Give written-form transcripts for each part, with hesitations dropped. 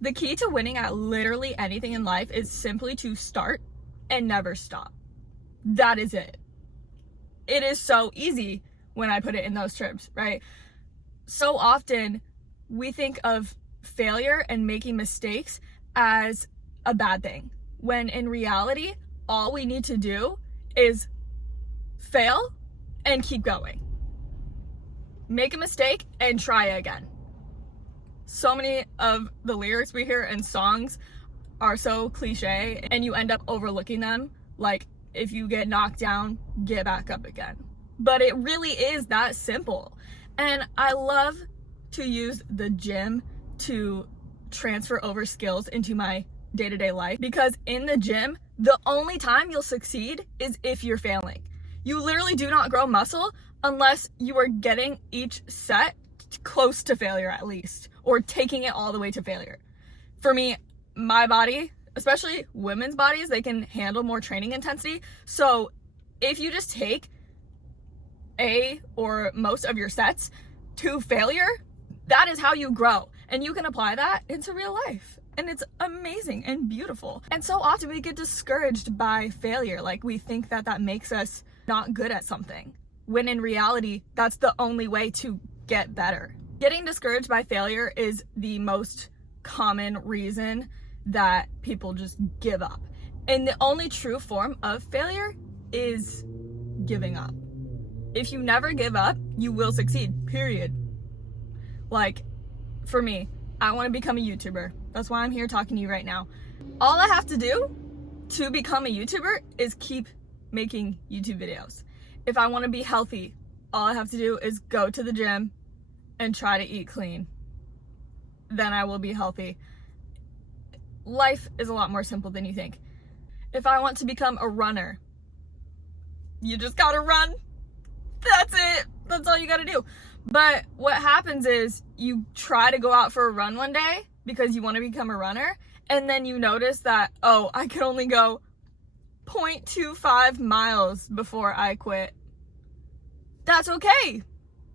The key to winning at literally anything in life is simply to start and never stop. That is it. It is so easy when I put it in those terms, right? So often we think of failure and making mistakes as a bad thing, when in reality, all we need to do is fail and keep going. Make a mistake and try again. So many of the lyrics we hear in songs are so cliche, and you end up overlooking them. Like, if you get knocked down, get back up again. But it really is that simple. And I love to use the gym to transfer over skills into my day-to-day life, because in the gym, the only time you'll succeed is if you're failing. You literally do not grow muscle unless you are getting each set close to failure at least, or taking it all the way to failure. For me, my body, especially women's bodies, they can handle more training intensity. So if you just take a or most of your sets to failure, that is how you grow. And you can apply that into real life. And it's amazing and beautiful. And so often we get discouraged by failure. Like, we think that that makes us not good at something, when in reality, that's the only way to get better. Getting discouraged by failure is the most common reason that people just give up. And the only true form of failure is giving up. If you never give up, you will succeed, period. Like, for me, I want to become a YouTuber. That's why I'm here talking to you right now. All I have to do to become a YouTuber is keep making YouTube videos. If I want to be healthy, all I have to do is go to the gym and try to eat clean. Then I will be healthy. Life is a lot more simple than you think. If I want to become a runner, you just gotta run. That's it. That's all you gotta do. But what happens is you try to go out for a run one day because you want to become a runner, and then you notice that, oh, I can only go 0.25 miles before I quit. That's okay.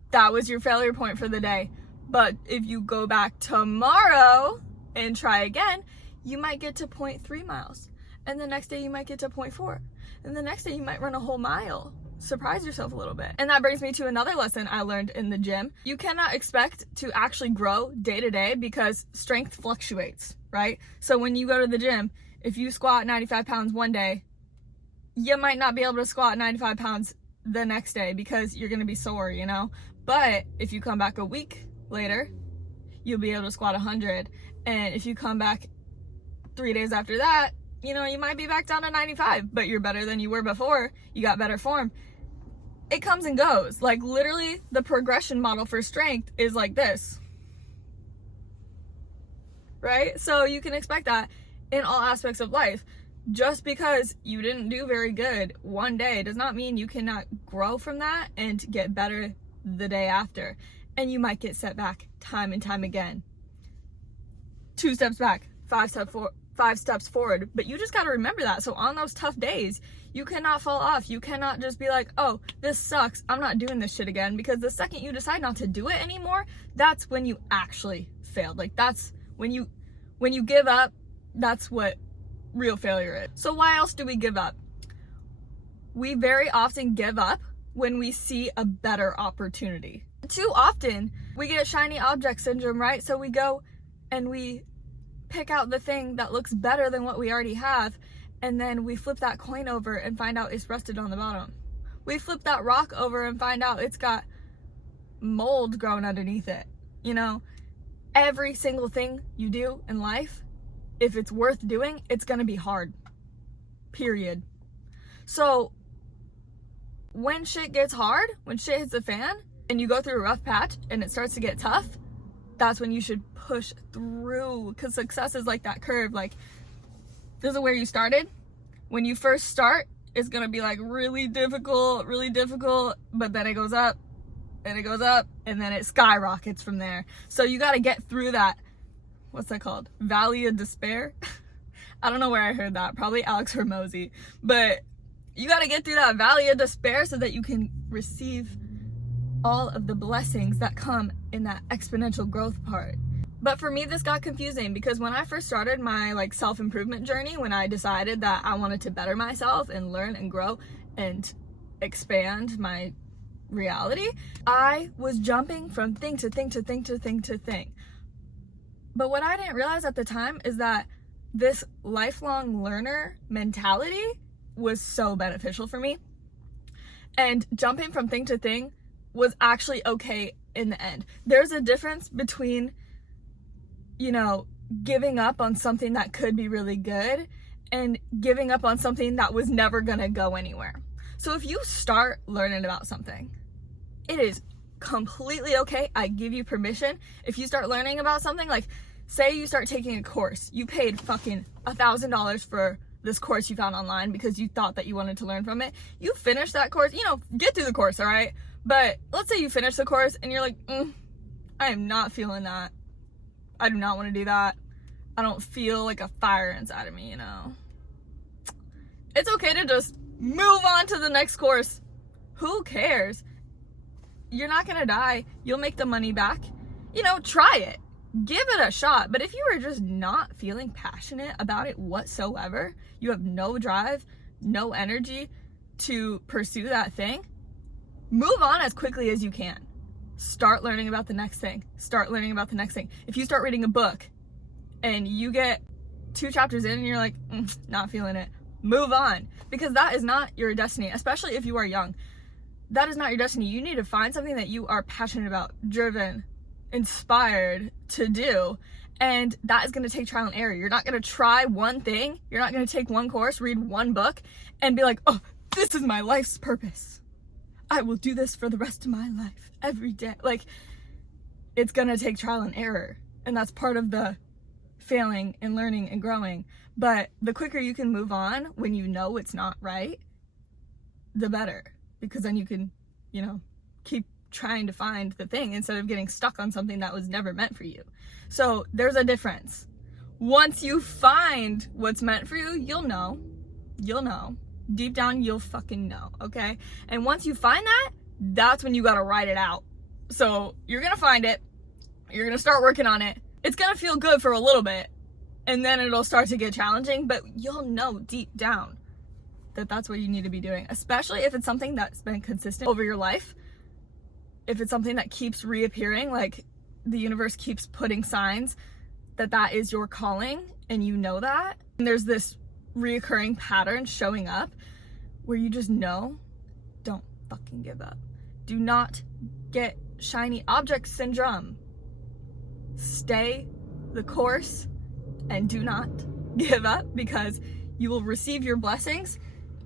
That was your failure point for the day. But if you go back tomorrow and try again, you might get to 0.3 miles. And the next day you might get to 0.4. And the next day you might run a whole mile. Surprise yourself a little bit. And that brings me to another lesson I learned in the gym. You cannot expect to actually grow day to day because strength fluctuates, right? So when you go to the gym, if you squat 95 pounds one day, you might not be able to squat 95 pounds the next day because you're gonna be sore, you know? But if you come back a week later, you'll be able to squat 100. And if you come back 3 days after that, you know, you might be back down to 95, but you're better than you were before. You got better form. It comes and goes. Like, literally, the progression model for strength is like this, right? So you can expect that in all aspects of life. Just because you didn't do very good one day does not mean you cannot grow from that and get better the day after. And you might get set back time and time again. 2 steps back, 5 steps forward. But you just got to remember that. So on those tough days, you cannot fall off. You cannot just be like, oh, this sucks, I'm not doing this shit again. Because the second you decide not to do it anymore, that's when you actually failed. Like, that's when you give up. That's what real failure is. So why else do we give up? We very often give up when we see a better opportunity. Too often we get shiny object syndrome, right? So we go and we pick out the thing that looks better than what we already have, and then we flip that coin over and find out it's rusted on the bottom. We flip that rock over and find out it's got mold growing underneath it. You know, every single thing you do in life, if it's worth doing, it's gonna be hard. Period. So when shit gets hard, when shit hits the fan, and you go through a rough patch and it starts to get tough, that's when you should push through, because success is like that curve. Like, this is where you started. When you first start, it's gonna be like really difficult, but then it goes up and it goes up and then it skyrockets from there. So you got to get through that, what's that called, valley of despair. I don't know where I heard that, probably Alex Hormozy, but you got to get through that valley of despair so that you can receive all of the blessings that come in that exponential growth part. But for me, this got confusing because when I first started my like self-improvement journey, when I decided that I wanted to better myself and learn and grow and expand my reality, I was jumping from thing to thing to thing to thing to thing. But what I didn't realize at the time is that this lifelong learner mentality was so beneficial for me. And jumping from thing to thing was actually okay in the end. There's a difference between, you know, giving up on something that could be really good and giving up on something that was never gonna go anywhere. So if you start learning about something, it is completely okay. I give you permission. If you start learning about something, like say you start taking a course, you paid fucking $1,000 for this course you found online because you thought that you wanted to learn from it. You finish that course, you know, get through the course, all right? But let's say you finish the course and you're like, I am not feeling that. I do not want to do that. I don't feel like a fire inside of me, you know? It's okay to just move on to the next course. Who cares? You're not gonna die. You'll make the money back. You know, try it. Give it a shot. But if you are just not feeling passionate about it whatsoever, you have no drive, no energy to pursue that thing, move on as quickly as you can. Start learning about the next thing. Start learning about the next thing. If you start reading a book and you get 2 chapters in and you're like, not feeling it, move on. Because that is not your destiny, especially if you are young. That is not your destiny. You need to find something that you are passionate about, driven, inspired to do. And that is going to take trial and error. You're not going to try one thing. You're not going to take one course, read one book, and be like, oh, this is my life's purpose. I will do this for the rest of my life, every day. Like, it's going to take trial and error. And that's part of the failing and learning and growing. But the quicker you can move on when you know it's not right, the better. Because then you can, you know, keep trying to find the thing instead of getting stuck on something that was never meant for you. So there's a difference. Once you find what's meant for you, you'll know. You'll know. Deep down, you'll fucking know, okay? And once you find that, that's when you gotta write it out. So you're gonna find it. You're gonna start working on it. It's gonna feel good for a little bit. And then it'll start to get challenging, but you'll know deep down that that's what you need to be doing, especially if it's something that's been consistent over your life. If it's something that keeps reappearing, like the universe keeps putting signs that that is your calling and you know that, and there's this reoccurring pattern showing up where you just know, don't fucking give up. Do not get shiny object syndrome. Stay the course and do not give up, because you will receive your blessings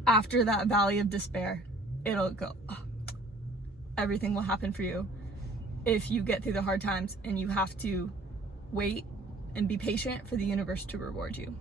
after that valley of despair. It'll go, everything will happen for you if you get through the hard times, and you have to wait and be patient for the universe to reward you.